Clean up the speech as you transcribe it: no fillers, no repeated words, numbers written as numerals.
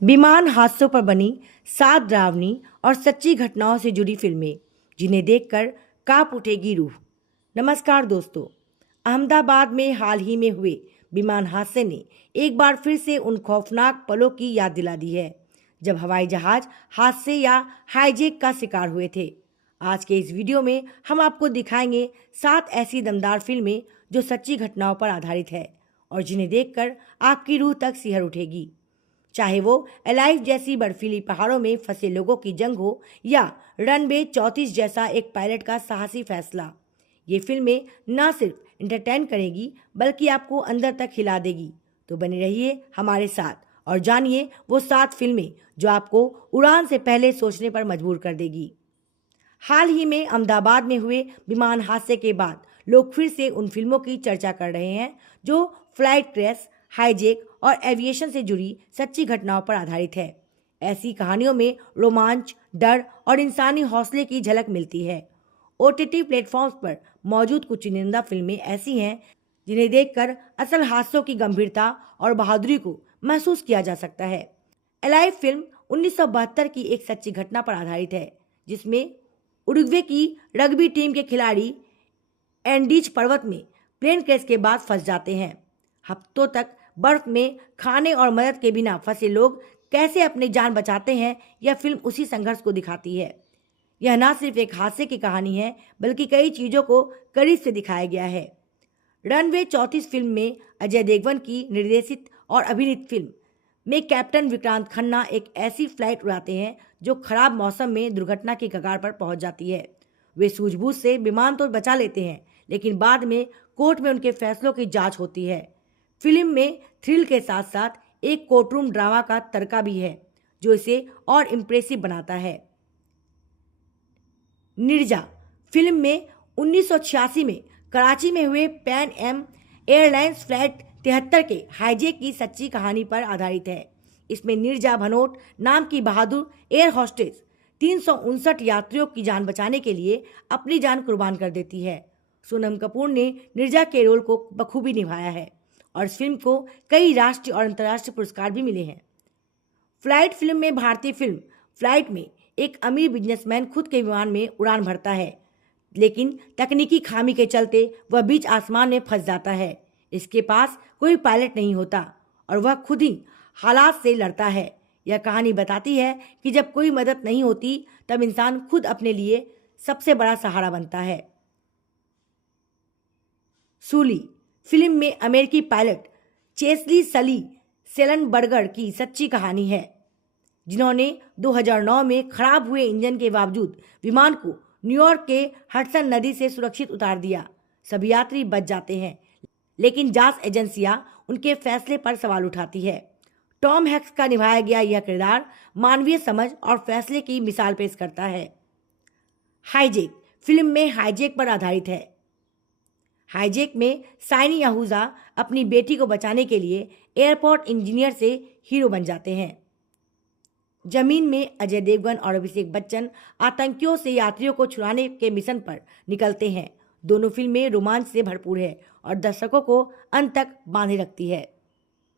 विमान हादसों पर बनी 7 डरावनी और सच्ची घटनाओं से जुड़ी फिल्में जिन्हें देखकर कांप उठेगी रूह। नमस्कार दोस्तों, अहमदाबाद में हाल ही में हुए विमान हादसे ने एक बार फिर से उन खौफनाक पलों की याद दिला दी है जब हवाई जहाज हादसे या हाईजैक का शिकार हुए थे। आज के इस वीडियो में हम आपको दिखाएंगे 7 ऐसी दमदार फिल्में जो सच्ची घटनाओं पर आधारित है और जिन्हें देखकर आपकी रूह तक सिहर उठेगी। चाहे वो अलाइव जैसी बर्फीली पहाड़ों में फंसे लोगों की जंग हो या रनवे 34 जैसा एक पायलट का साहसी फैसला, ये फिल्में न सिर्फ इंटरटेन करेगी बल्कि आपको अंदर तक हिला देगी। तो बने रहिए हमारे साथ और जानिए वो 7 फिल्में जो आपको उड़ान से पहले सोचने पर मजबूर कर देगी। हाल ही में अहमदाबाद में हुए विमान हादसे के बाद लोग फिर से उन फिल्मों की चर्चा कर रहे हैं जो फ्लाइट क्रैश, हाईजैक और एविएशन से जुड़ी सच्ची घटनाओं पर आधारित है। ऐसी कहानियों में रोमांच, डर और इंसानी हौसले की झलक मिलती है। ओटीटी प्लेटफॉर्म्स पर मौजूद कुछ चुनिंदा फिल्में ऐसी हैं जिन्हें देखकर असल हादसों की गंभीरता और बहादुरी को महसूस किया जा सकता है। अलाइव फिल्म 1972 की एक सच्ची घटना पर आधारित है जिसमें उरुग्वे की रग्बी टीम के खिलाड़ी एंडीज पर्वत में प्लेन क्रैश के बाद फंस जाते हैं। हफ्तों तक बर्फ में खाने और मदद के बिना फंसे लोग कैसे अपनी जान बचाते हैं, यह फिल्म उसी संघर्ष को दिखाती है। यह न सिर्फ एक हादसे की कहानी है बल्कि कई चीज़ों को करीब से दिखाया गया है। रनवे 34 फिल्म में अजय देवगन की निर्देशित और अभिनीत फिल्म में कैप्टन विक्रांत खन्ना एक ऐसी फ्लाइट उड़ाते हैं जो खराब मौसम में दुर्घटना की कगार पर पहुंच जाती है। वे सूझबूझ से विमान तो बचा लेते हैं लेकिन बाद में कोर्ट में उनके फैसलों की जांच होती है। फिल्म में थ्रिल के साथ साथ एक कोर्टरूम ड्रामा का तड़का भी है जो इसे और इम्प्रेसिव बनाता है। निर्जा फिल्म में 1986 में कराची में हुए पैन एम एयरलाइंस फ्लाइट 73 के हाईजैक की सच्ची कहानी पर आधारित है। इसमें निर्जा भनोट नाम की बहादुर एयर होस्टेस 359 यात्रियों की जान बचाने के लिए अपनी जान कुर्बान कर देती है। सोनम कपूर ने निर्जा के रोल को बखूबी निभाया है और इस फिल्म को कई राष्ट्रीय और अंतर्राष्ट्रीय पुरस्कार भी मिले हैं। फ्लाइट फिल्म में भारतीय फिल्म फ्लाइट में एक अमीर बिजनेसमैन खुद के विमान में उड़ान भरता है लेकिन तकनीकी खामी के चलते वह बीच आसमान में फंस जाता है। इसके पास कोई पायलट नहीं होता और वह खुद ही हालात से लड़ता है। यह कहानी बताती है कि जब कोई मदद नहीं होती तब इंसान खुद अपने लिए सबसे बड़ा सहारा बनता है। सूली फिल्म में अमेरिकी पायलट चेस्ली सली सेलनबर्गर की सच्ची कहानी है जिन्होंने 2009 में खराब हुए इंजन के बावजूद विमान को न्यूयॉर्क के हडसन नदी से सुरक्षित उतार दिया। सभी यात्री बच जाते हैं लेकिन जांच एजेंसियां उनके फैसले पर सवाल उठाती है। टॉम हैक्स का निभाया गया यह किरदार मानवीय समझ और फैसले की मिसाल पेश करता है। हाईजैक फिल्म में हाईजैक पर आधारित है। हाईजैक में साइनी आहूजा अपनी बेटी को बचाने के लिए एयरपोर्ट इंजीनियर से हीरो बन जाते हैं। जमीन में अजय देवगन और अभिषेक बच्चन आतंकियों से यात्रियों को छुड़ाने के मिशन पर निकलते हैं। दोनों फिल्में रोमांच से भरपूर है और दर्शकों को अंत तक बांधे रखती है।